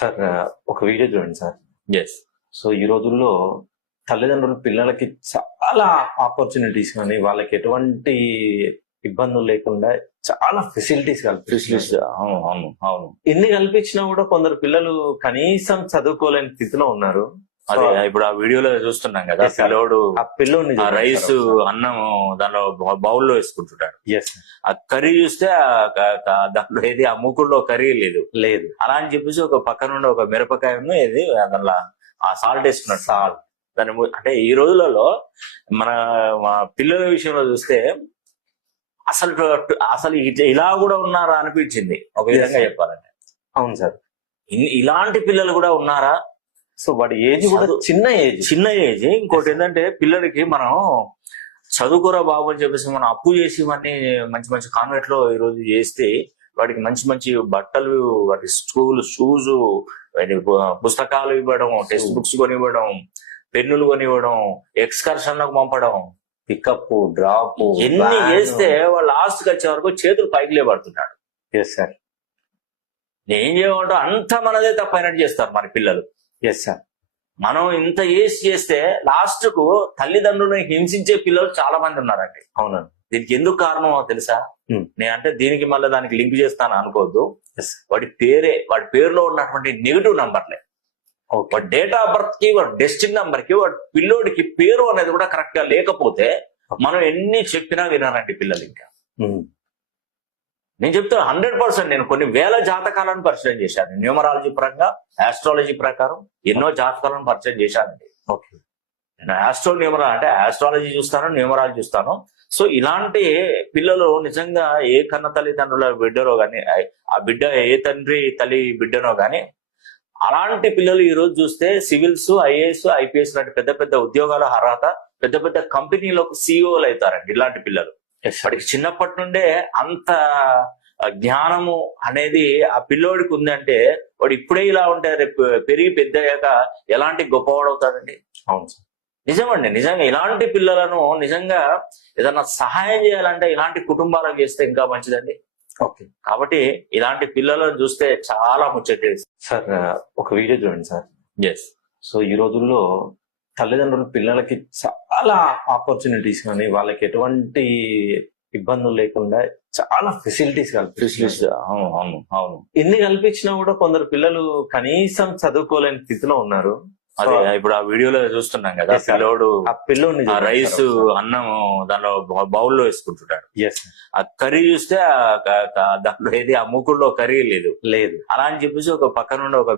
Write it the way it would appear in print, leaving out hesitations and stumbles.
Sir ఒక video చూడండి sir. Yes. So ఈ రోజుల్లో తల్లిదండ్రులు పిల్లలకి చాలా ఆపర్చునిటీస్ కానీ వాళ్ళకి ఎటువంటి ఇబ్బందులు లేకుండా చాలా ఫెసిలిటీస్ కల్పిస్తారు. అవును అవును అవును. ఎన్ని కల్పించినా కూడా కొందరు పిల్లలు కనీసం చదువుకోలేని స్థితిలో ఉన్నారు. అదే ఇప్పుడు ఆ వీడియోలో చూస్తున్నాం కదా, Yes, sir. పిల్లోడు ఆ పిల్లోని ఆ రైస్ అన్నం దానిలో బౌల్లో వేసుకుంటుంటాడు. ఎస్ ఆ కర్రీ చూస్తే దాంట్లో ఏది ఆ మూకుల్లో కర్రీ లేదు. లేదు. అలా అని చెప్పేసి ఒక పక్క నుండి ఒక మిరపకాయను ఏది దానిలో ఆ సాల్ట్ వేసుకున్నాడు. సాల్ దాని అంటే ఈ రోజులలో మన పిల్లల విషయంలో చూస్తే అసలు అసలు ఇలా కూడా ఉన్నారా అనిపించింది ఒక విధంగా Yes. చెప్పాలంటే. అవును సార్. ఇలాంటి పిల్లలు కూడా ఉన్నారా? సో వాడి ఏజ్ కూడా చిన్న ఏజ్. ఇంకోటి ఏంటంటే పిల్లలకి మనం చదువుకోరా బాబు అని చెప్పేసి మనం అప్పు చేసి ఇవన్నీ మంచి మంచి కాన్వెంట్ లో ఈ రోజు చేస్తే వాడికి మంచి మంచి బట్టలు, వాటి స్కూల్ షూస్, పుస్తకాలు ఇవ్వడం, టెక్స్ట్ బుక్స్ కొనివ్వడం, పెన్నులు కొనివ్వడం, ఎక్స్కర్షన్లకు పంపడం, పికప్ డ్రాప్ ఎన్ని చేస్తే వాళ్ళు లాస్ట్ కి వచ్చే వరకు చేతులు పైకి లేబడుతున్నాడు. Yes sir. ఏం చేయమంటో అంతా మనదే తప్పైనట్టు చేస్తారు మన పిల్లలు. Yes sir. మనం ఇంత చేస్తే లాస్ట్ కు తల్లిదండ్రులను హింసించే పిల్లలు చాలా మంది ఉన్నారండి. అవునండి. దీనికి ఎందుకు కారణం తెలుసా? నేనంటే దీనికి మళ్ళీ దానికి లింక్ చేస్తాను అనుకోవద్దు. వాడి పేరులో ఉన్నటువంటి నెగిటివ్ నంబర్లే, వాడి డేట్ ఆఫ్ బర్త్ కి, వాడి డెస్టిన్ నంబర్ కి, వాడి పిల్లోడికి పేరు అనేది కూడా కరెక్ట్ గా లేకపోతే మనం ఎన్ని చెప్పినా వినాలంటే పిల్లలు. ఇంకా నేను చెప్తా 100%. నేను కొన్ని వేల జాతకాలను పరిచయం చేశాను. న్యూమరాలజీ పరంగా, ఆస్ట్రాలజీ ప్రకారం ఎన్నో జాతకాలను పరిచయం చేశానండి. ఓకే. నేను ఆస్ట్రాలజీ చూస్తాను, న్యూమరాలజీ చూస్తాను. సో ఇలాంటి పిల్లలు నిజంగా ఏ కన్న తల్లిదండ్రుల బిడ్డనో గాని, ఆ బిడ్డ ఏ తండ్రి తల్లి బిడ్డనో గాని, అలాంటి పిల్లలు ఈ రోజు చూస్తే సివిల్స్, ఐఏఎస్, ఐపీఎస్ లాంటి పెద్ద పెద్ద ఉద్యోగాల అర్హత, పెద్ద పెద్ద కంపెనీలకు సిఇఓలు అవుతారండి ఇలాంటి పిల్లలు. వాడికి చిన్నప్పటి నుండే అంత జ్ఞానము అనేది ఆ పిల్లోడికి ఉందంటే వాడు ఇప్పుడే ఇలా ఉంటే రేపు పెరిగి పెద్ద అయ్యాక ఎలాంటి గొప్పవాడు అవుతాడండి. అవును సార్. నిజమండి. నిజంగా ఇలాంటి పిల్లలను నిజంగా ఏదన్నా సహాయం చేయాలంటే ఇలాంటి కుటుంబాలకు చేస్తే ఇంకా మంచిదండి. ఓకే. కాబట్టి ఇలాంటి పిల్లలను చూస్తే చాలా ముచ్చటేది సార్. ఒక వీడియో చూడండి సార్. ఎస్. సో ఈ రోజుల్లో తల్లిదండ్రులు పిల్లలకి చాలా ఆపర్చునిటీస్ కానీ వాళ్ళకి ఎటువంటి ఇబ్బందులు లేకుండా చాలా ఫెసిలిటీస్ కల్పిస్తారు. అవును అవును అవును. ఎన్ని కల్పించినా కూడా కొందరు పిల్లలు కనీసం చదువుకోలేని స్థితిలో ఉన్నారు. అదే ఇప్పుడు ఆ వీడియోలో చూస్తున్నాం కదా, Yes, sir. పిల్లోడు ఆ పిల్లోని ఆ రైస్ అన్నం దానిలో బౌల్లో వేసుకుంటుంటాడు. ఎస్ ఆ కర్రీ చూస్తే దాంట్లో ఏది ఆ మూకుల్లో కర్రీ లేదు. లేదు. అలా అని చెప్పేసి ఒక పక్క నుండి ఒక